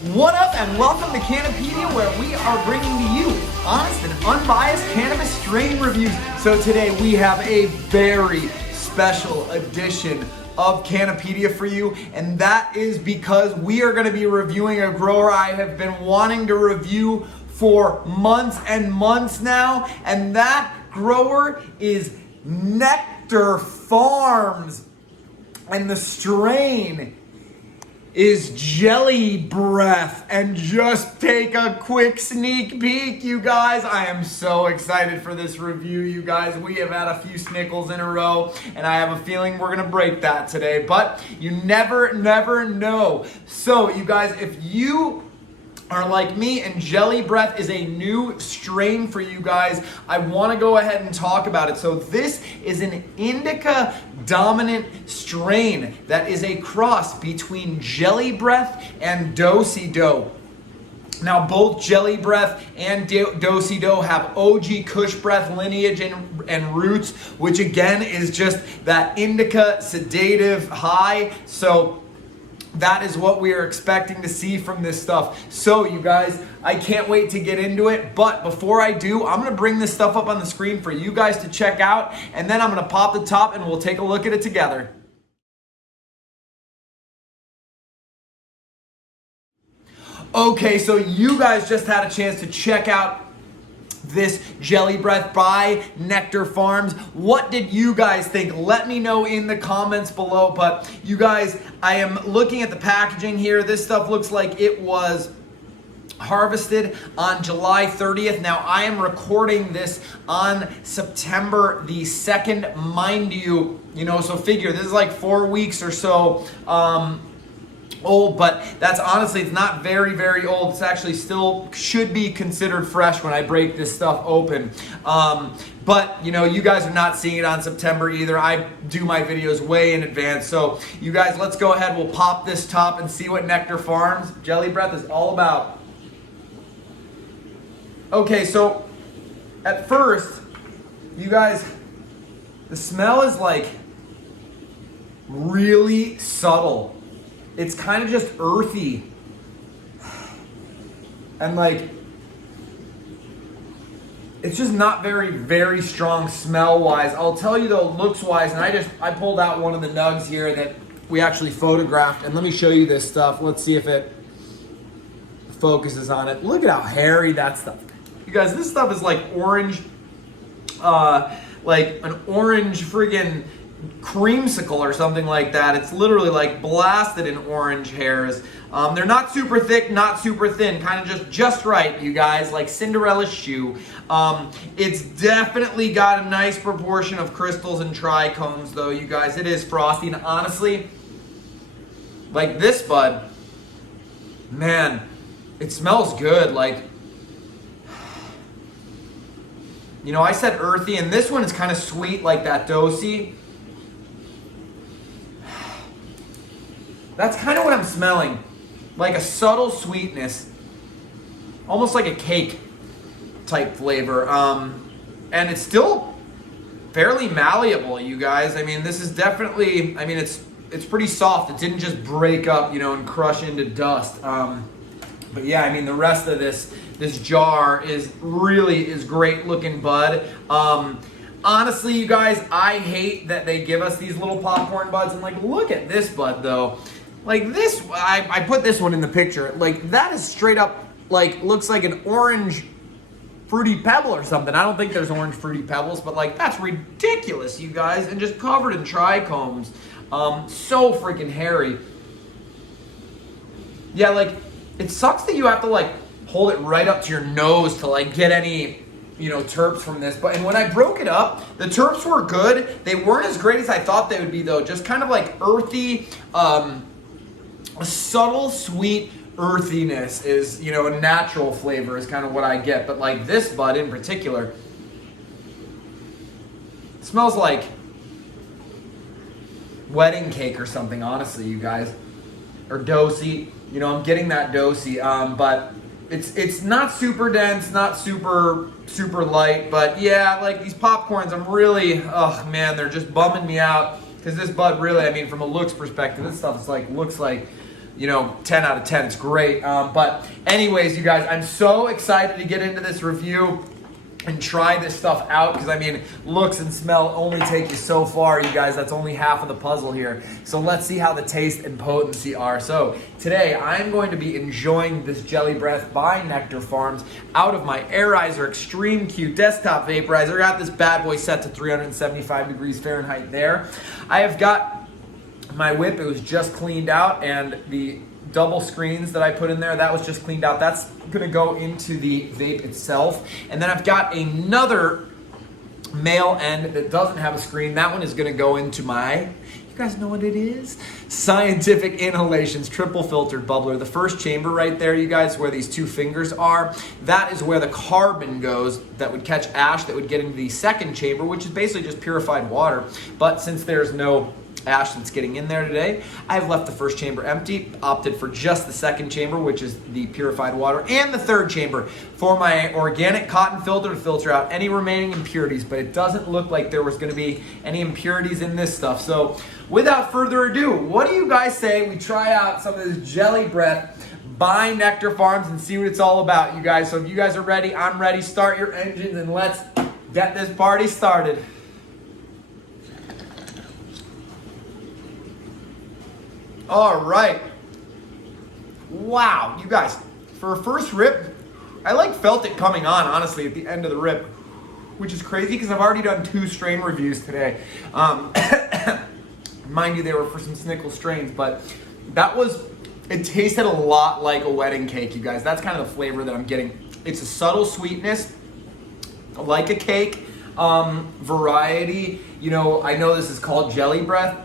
What up and welcome to Cannapedia, where we are bringing to you honest and unbiased cannabis strain reviews. So today we have a very special edition of Cannapedia for you, and that is because we are going to be reviewing a grower I have been wanting to review for months and months now, and that grower is Nectar Farms, and the strain is Jelly Breath. And just take a quick sneak peek, you guys. I am so excited for this review, you guys. We have had a few snickles in a row, and I have a feeling we're gonna break that today, but you never know. So you guys, if you are like me and Jelly Breath is a new strain for you guys, I want to go ahead and talk about it. So this is an indica dominant strain that is a cross between Jelly Breath and Do-Si-Dos. Now both Jelly Breath and Do-Si-Dos have OG Kush Breath lineage and roots, which again is just that indica sedative high. So that is what we are expecting to see from this stuff. So you guys, I can't wait to get into it. But before I do, I'm gonna bring this stuff up on the screen for you guys to check out, and then I'm gonna pop the top and we'll take a look at it together. Okay, so you guys just had a chance to check out this Jelly Breath by Nectar Farms. What did you guys think? Let me know in the comments below. But you guys, I am looking at the packaging here. This stuff looks like it was harvested on July 30th. Now I am recording this on September the 2nd, mind you, so figure this is like 4 weeks or so old, but that's honestly, it's not very old. It's actually still should be considered fresh when I break this stuff open. But you guys are not seeing it on September either. I do my videos way in advance. So you guys, let's go ahead. We'll pop this top and see what Nectar Farms Jelly Breath is all about. Okay, so at first, you guys, the smell is like really subtle. It's kind of just earthy. And like, it's just not very strong smell-wise. I'll tell you though, looks-wise, and I pulled out one of the nugs here that we actually photographed, and let me show you this stuff. Let's see if it focuses on it. Look at how hairy that stuff. You guys, this stuff is like orange, like an orange friggin' creamsicle or something like that. It's literally like blasted in orange hairs. They're not super thick, not super thin, kind of just right, you guys, like Cinderella's shoe. It's definitely got a nice proportion of crystals and trichomes though, you guys. It is frosty, and honestly, like this bud, man, it smells good. Like, I said earthy, and this one is kind of sweet like that Do-Si. That's kind of what I'm smelling. Like a subtle sweetness. Almost like a cake type flavor. And it's still fairly malleable, you guys. I mean, this is definitely, it's pretty soft. It didn't just break up, and crush into dust. But yeah, I mean, the rest of this jar is great looking bud. Honestly, you guys, I hate that they give us these little popcorn buds. And like, look at this bud though. Like this, I put this one in the picture. Like that is straight up, like looks like an orange fruity pebble or something. I don't think there's orange fruity pebbles, but like that's ridiculous, you guys. And just covered in trichomes. So freaking hairy. Yeah, like it sucks that you have to like hold it right up to your nose to like get any terps from this. And when I broke it up, the terps were good. They weren't as great as I thought they would be though. Just kind of like earthy, a subtle sweet earthiness is, a natural flavor is kind of what I get. But like this bud in particular, it smells like wedding cake or something, honestly, you guys. Or Do-Si, I'm getting that Do-Si, but it's not super dense, not super light, but yeah, like these popcorns, I'm really, oh man, they're just bumming me out, because this bud really, from a looks perspective, this stuff is like, looks like, you know, 10 out of 10. It's great. But anyways, you guys, I'm so excited to get into this review and try this stuff out, because I mean, looks and smell only take you so far, you guys. That's only half of the puzzle here. So let's see how the taste and potency are. So today I'm going to be enjoying this Jelly Breath by Nectar Farms out of my Airizer Extreme Q desktop vaporizer. I got this bad boy set to 375 degrees Fahrenheit there. I have got my whip, it was just cleaned out, and the double screens that I put in there, that was just cleaned out. That's gonna go into the vape itself. And then I've got another male end that doesn't have a screen. That one is gonna go into my, you guys know what it is? Scientific Inhalations triple filtered bubbler. The first chamber right there, you guys, where these two fingers are, that is where the carbon goes that would catch ash that would get into the second chamber, which is basically just purified water. But since there's no ash that's getting in there today, I've left the first chamber empty, opted for just the second chamber, which is the purified water, and the third chamber for my organic cotton filter to filter out any remaining impurities. But it doesn't look like there was going to be any impurities in this stuff. So without further ado, what do you guys say we try out some of this Jelly Breath by Nectar Farms and see what it's all about, you guys? So if you guys are ready, I'm ready. Start your engines and let's get this party started. All right. Wow, you guys, for a first rip, I felt it coming on, honestly, at the end of the rip, which is crazy because I've already done 2 strain reviews today. Mind you, they were for some Snickle strains, but it tasted a lot like a wedding cake, you guys. That's kind of the flavor that I'm getting. It's a subtle sweetness, like a cake, variety. You know, I know this is called Jelly Breath,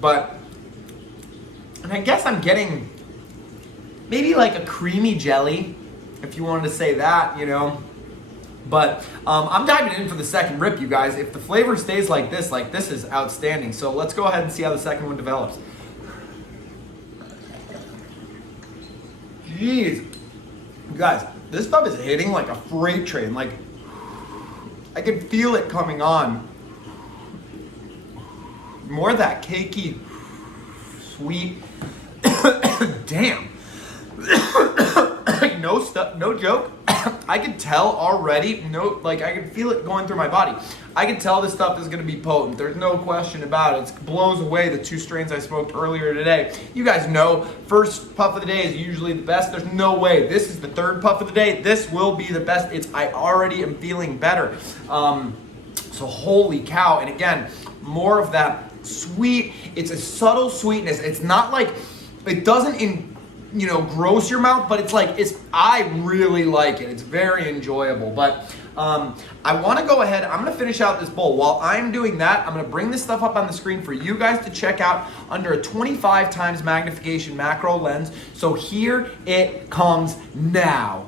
but and I guess I'm getting maybe like a creamy jelly, if you wanted to say that, you know. But I'm diving in for the second rip, you guys. If the flavor stays like this is outstanding. So let's go ahead and see how the second one develops. Jeez. You guys, this stuff is hitting like a freight train. Like, I can feel it coming on. More of that cakey, sweet. Damn. No joke. I could tell already. I can feel it going through my body. I can tell this stuff is going to be potent. There's no question about it. It blows away the 2 strains I smoked earlier today. You guys know, first puff of the day is usually the best. There's no way. This is the third puff of the day. This will be the best. I already am feeling better. So holy cow. And again, more of that sweet. It's a subtle sweetness. It's not like, it doesn't gross your mouth, but I really like it. It's very enjoyable. But I want to go ahead, I'm going to finish out this bowl. While I'm doing that, I'm going to bring this stuff up on the screen for you guys to check out under a 25 times magnification macro lens. So here it comes now.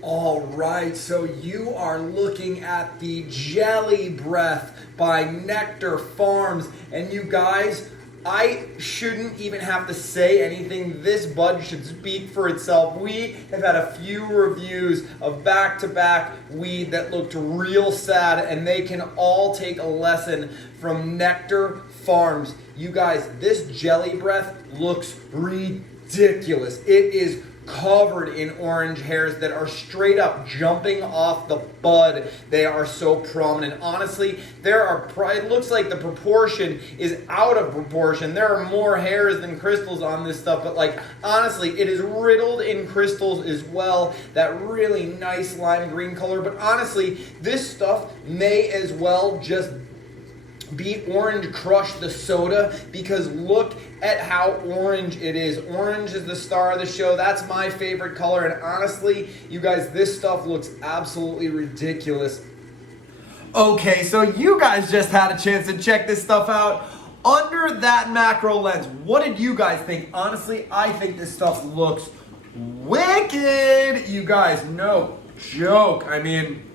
All right, so you are looking at the Jelly Breath by Nectar Farms, and you guys, I shouldn't even have to say anything. This bud should speak for itself. We have had a few reviews of back-to-back weed that looked real sad, and they can all take a lesson from Nectar Farms. You guys, this Jelly Breath looks ridiculous. It is covered in orange hairs that are straight up jumping off the bud. They are so prominent. Honestly, it looks like the proportion is out of proportion. There are more hairs than crystals on this stuff, but honestly, it is riddled in crystals as well. That really nice lime green color. But honestly, this stuff may as well just be Orange Crush the soda, because look at how orange it is. Orange is the star of the show. That's my favorite color, and honestly, you guys, this stuff looks absolutely ridiculous. Okay, so you guys just had a chance to check this stuff out under that macro lens. What did you guys think? Honestly, I think this stuff looks wicked. You guys, no joke. I mean,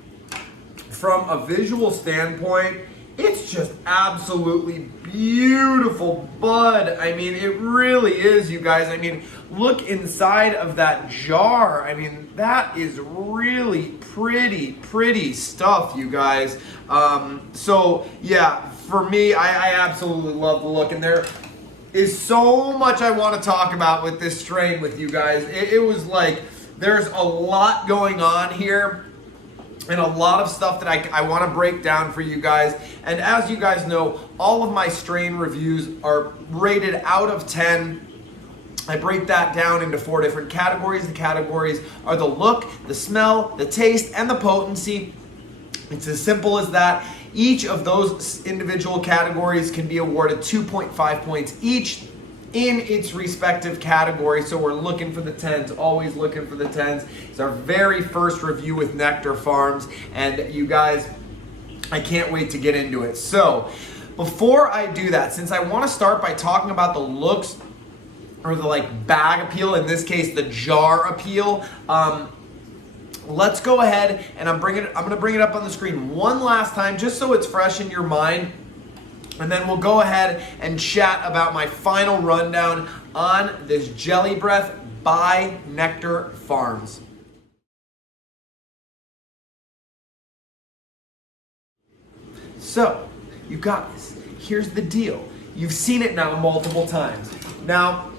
from a visual standpoint, it's just absolutely beautiful bud. I mean, it really is, you guys. I mean, look inside of that jar. I mean, that is really pretty stuff, you guys. So yeah, for me, I absolutely love the look. And is so much I want to talk about with this strain with you guys. It was like, there's a lot going on here and a lot of stuff that I want to break down for you guys. And as you guys know, all of my strain reviews are rated out of 10. I break that down into 4 different categories. The categories are the look, the smell, the taste, and the potency. It's as simple as that. Each of those individual categories can be awarded 2.5 points each in its respective category. So we're looking for the 10s, always looking for the 10s. It's our very first review with Nectar Farms, and you guys, I can't wait to get into it. So before I do that, since I want to start by talking about the looks or the like bag appeal, in this case the jar appeal, let's go ahead and I'm gonna bring it up on the screen one last time just so it's fresh in your mind, and then we'll go ahead and chat about my final rundown on this Jelly Breath by Nectar Farms. So, you guys, here's the deal. You've seen it now multiple times. Now,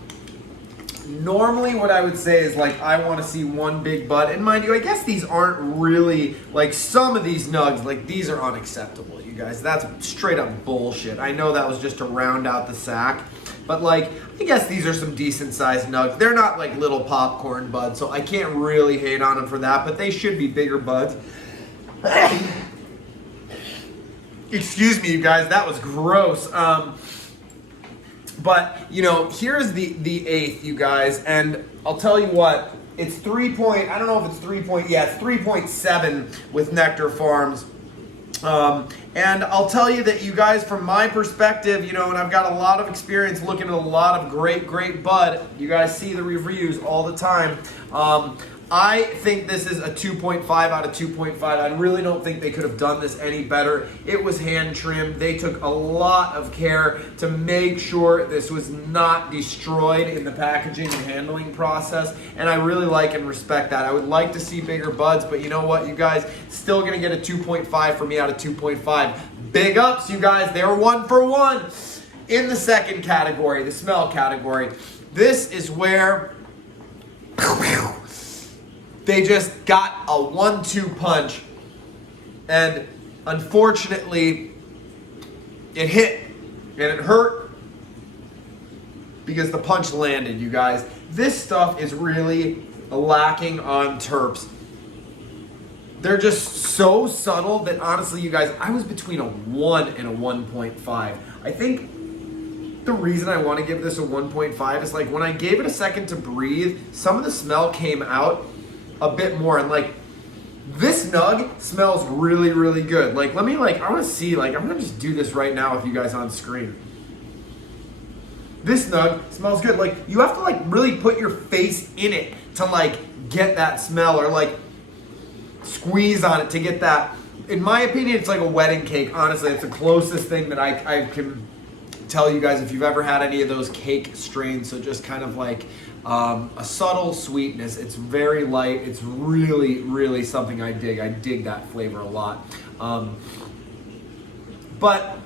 normally what I would say is like, I want to see one big bud. And mind you, I guess these aren't really, like some of these nugs, like these are unacceptable, you guys. That's straight up bullshit. I know that was just to round out the sack. But like, I guess these are some decent sized nugs. They're not like little popcorn buds, so I can't really hate on them for that, but they should be bigger buds. Excuse me, you guys, that was gross. But, you know, here's the eighth, you guys, and I'll tell you what, it's 3.7 with Nectar Farms. And I'll tell you that you guys, from my perspective, you know, and I've got a lot of experience looking at a lot of great bud. You guys see the reviews all the time. I think this is a 2.5 out of 2.5. I really don't think they could have done this any better. It was hand trimmed. They took a lot of care to make sure this was not destroyed in the packaging and handling process, and I really like and respect that. I would like to see bigger buds, but you know what, you guys, still gonna get a 2.5 for me out of 2.5. Big ups, you guys. They were 1 for 1. In the second category, the smell category, this is where they just got a 1-2 punch, and unfortunately it hit and it hurt because the punch landed, you guys. This stuff is really lacking on terps. They're just so subtle that honestly, you guys, I was between a 1 and a 1.5. I think the reason I want to give this a 1.5 is like when I gave it a second to breathe, some of the smell came out a bit more, and like this nug smells really good. Like, let me, like, I want to see, like, I'm gonna just do this right now with you guys on screen. This nug smells good. Like, you have to like really put your face in it to like get that smell, or like squeeze on it to get that. In my opinion, it's like a wedding cake. Honestly, it's the closest thing that I can tell you guys if you've ever had any of those cake strains. So just kind of like a subtle sweetness. It's very light. It's really something I dig. I dig that flavor a lot. But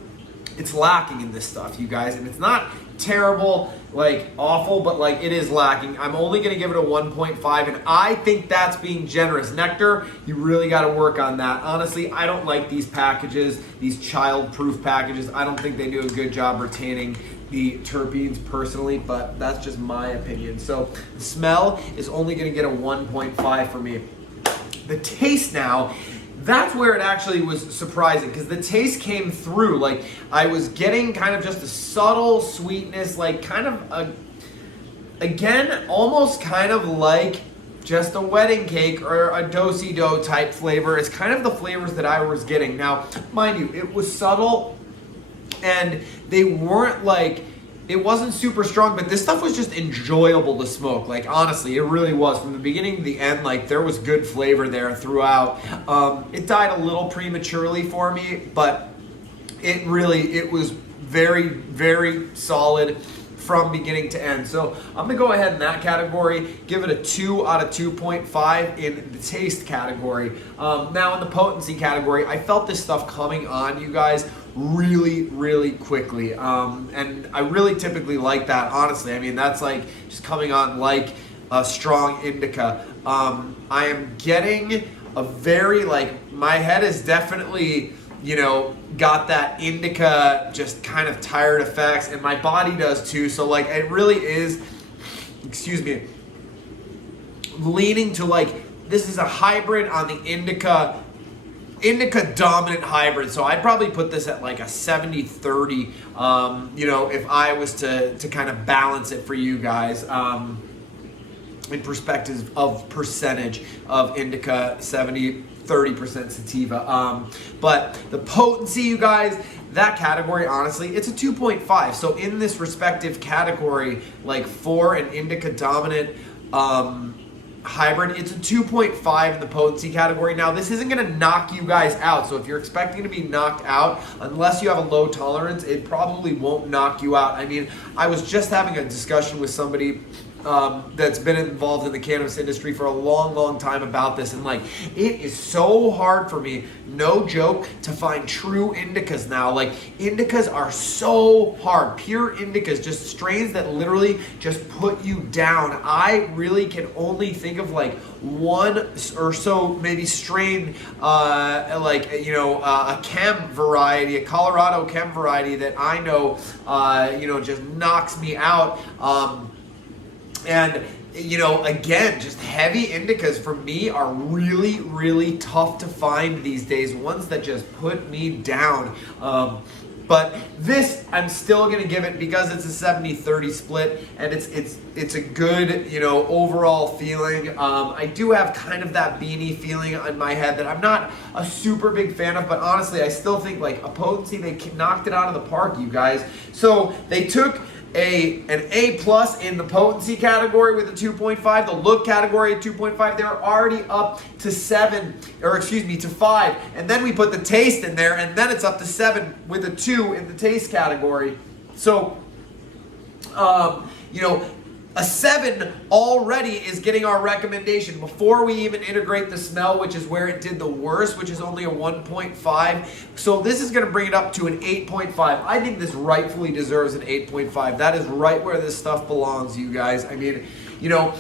it's lacking in this stuff, you guys, and it's not terrible, like awful, but like it is lacking. I'm only gonna give it a 1.5, and I think that's being generous. Nectar, you really got to work on that. Honestly, I don't like these packages, these child-proof packages. I don't think they do a good job retaining the terpenes personally, but that's just my opinion. So the smell is only gonna get a 1.5 for me. The taste now, that's where it actually was surprising, because the taste came through. Like, I was getting kind of just a subtle sweetness, like kind of again, almost kind of like just a wedding cake or a do-si-do type flavor. It's kind of the flavors that I was getting. Now, mind you, it was subtle, and they weren't like, it wasn't super strong, but this stuff was just enjoyable to smoke. Like, honestly, it really was. From the beginning to the end, like, there was good flavor there throughout. It died a little prematurely for me, but it was very solid from beginning to end. So I'm gonna go ahead in that category, give it a 2 out of 2.5 in the taste category. Now in the potency category, I felt this stuff coming on, you guys, really, really quickly. And I really typically like that, honestly. I mean, that's like just coming on like a strong indica. I am getting a very, like, my head is definitely, you know, got that indica just kind of tired effects, and my body does too. So like it really is, excuse me, leaning to like, this is a hybrid on the indica dominant hybrid. So I'd probably put this at like a 70-30, you know, if I was to kind of balance it for you guys. In perspective of percentage of indica, 70-30% sativa. But the potency, you guys, that category, honestly, it's a 2.5. So in this respective category, like for an indica dominant hybrid, it's a 2.5 in the potency category. Now, this isn't going to knock you guys out. So if you're expecting to be knocked out, unless you have a low tolerance, it probably won't knock you out. I mean, I was just having a discussion with somebody that's been involved in the cannabis industry for a long, long time about this, and like, it is so hard for me, no joke, to find true indicas now. Like, indicas are so hard. Pure indicas, just strains that literally just put you down. I really can only think of like one or so maybe strain, like, you know, a chem variety, a Colorado chem variety that I know, you know, just knocks me out. And, you know, again, just heavy indicas for me are really, really tough to find these days. Ones that just put me down. But this, I'm still going to give it, because it's a 70-30 split, and it's a good, you know, overall feeling. I do have kind of that beanie feeling in my head that I'm not a super big fan of, but honestly, I still think like a Potency, they knocked it out of the park, you guys. So they took an A+ in the potency category with a 2.5, the look category at 2.5. They're already up to 7, or excuse me, to 5. And then we put the taste in there, and then it's up to 7 with a 2 in the taste category. So, you know, a 7 already is getting our recommendation before we even integrate the smell, which is where it did the worst, which is only a 1.5. So this is going to bring it up to an 8.5. I think this rightfully deserves an 8.5. That is right where this stuff belongs, you guys. I mean, you know,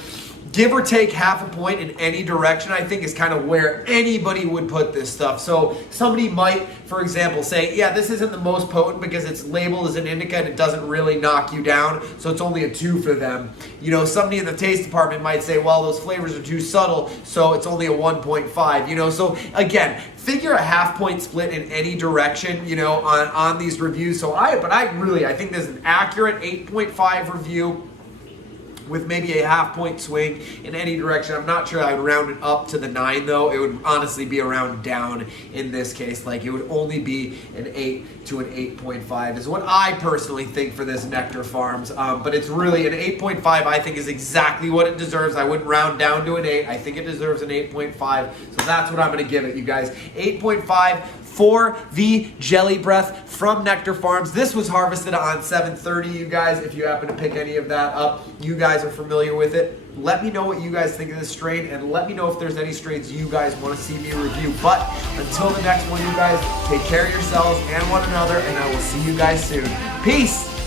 give or take half a point in any direction, I think is kind of where anybody would put this stuff. So somebody might, for example, say, yeah, this isn't the most potent because it's labeled as an indica and it doesn't really knock you down, so it's only a 2 for them. You know, somebody in the taste department might say, well, those flavors are too subtle, so it's only a 1.5. You know, so again, figure a half-point split in any direction, you know, on these reviews. So I think this is an accurate 8.5 review, with maybe a half-point swing in any direction. I'm not sure I would round it up to the 9, though. It would honestly be a round down in this case. Like, it would only be an 8 to an 8.5 is what I personally think for this Nectar Farms. But it's really an 8.5, I think, is exactly what it deserves. I wouldn't round down to an 8. I think it deserves an 8.5. So that's what I'm going to give it, you guys. 8.5 for the Jelly Breath from Nectar Farms. This was harvested on 7/30, you guys. If you happen to pick any of that up, you guys are familiar with it. Let me know what you guys think of this strain, and let me know if there's any strains you guys want to see me review. But until the next one, you guys, take care of yourselves and one another, and I will see you guys soon. Peace!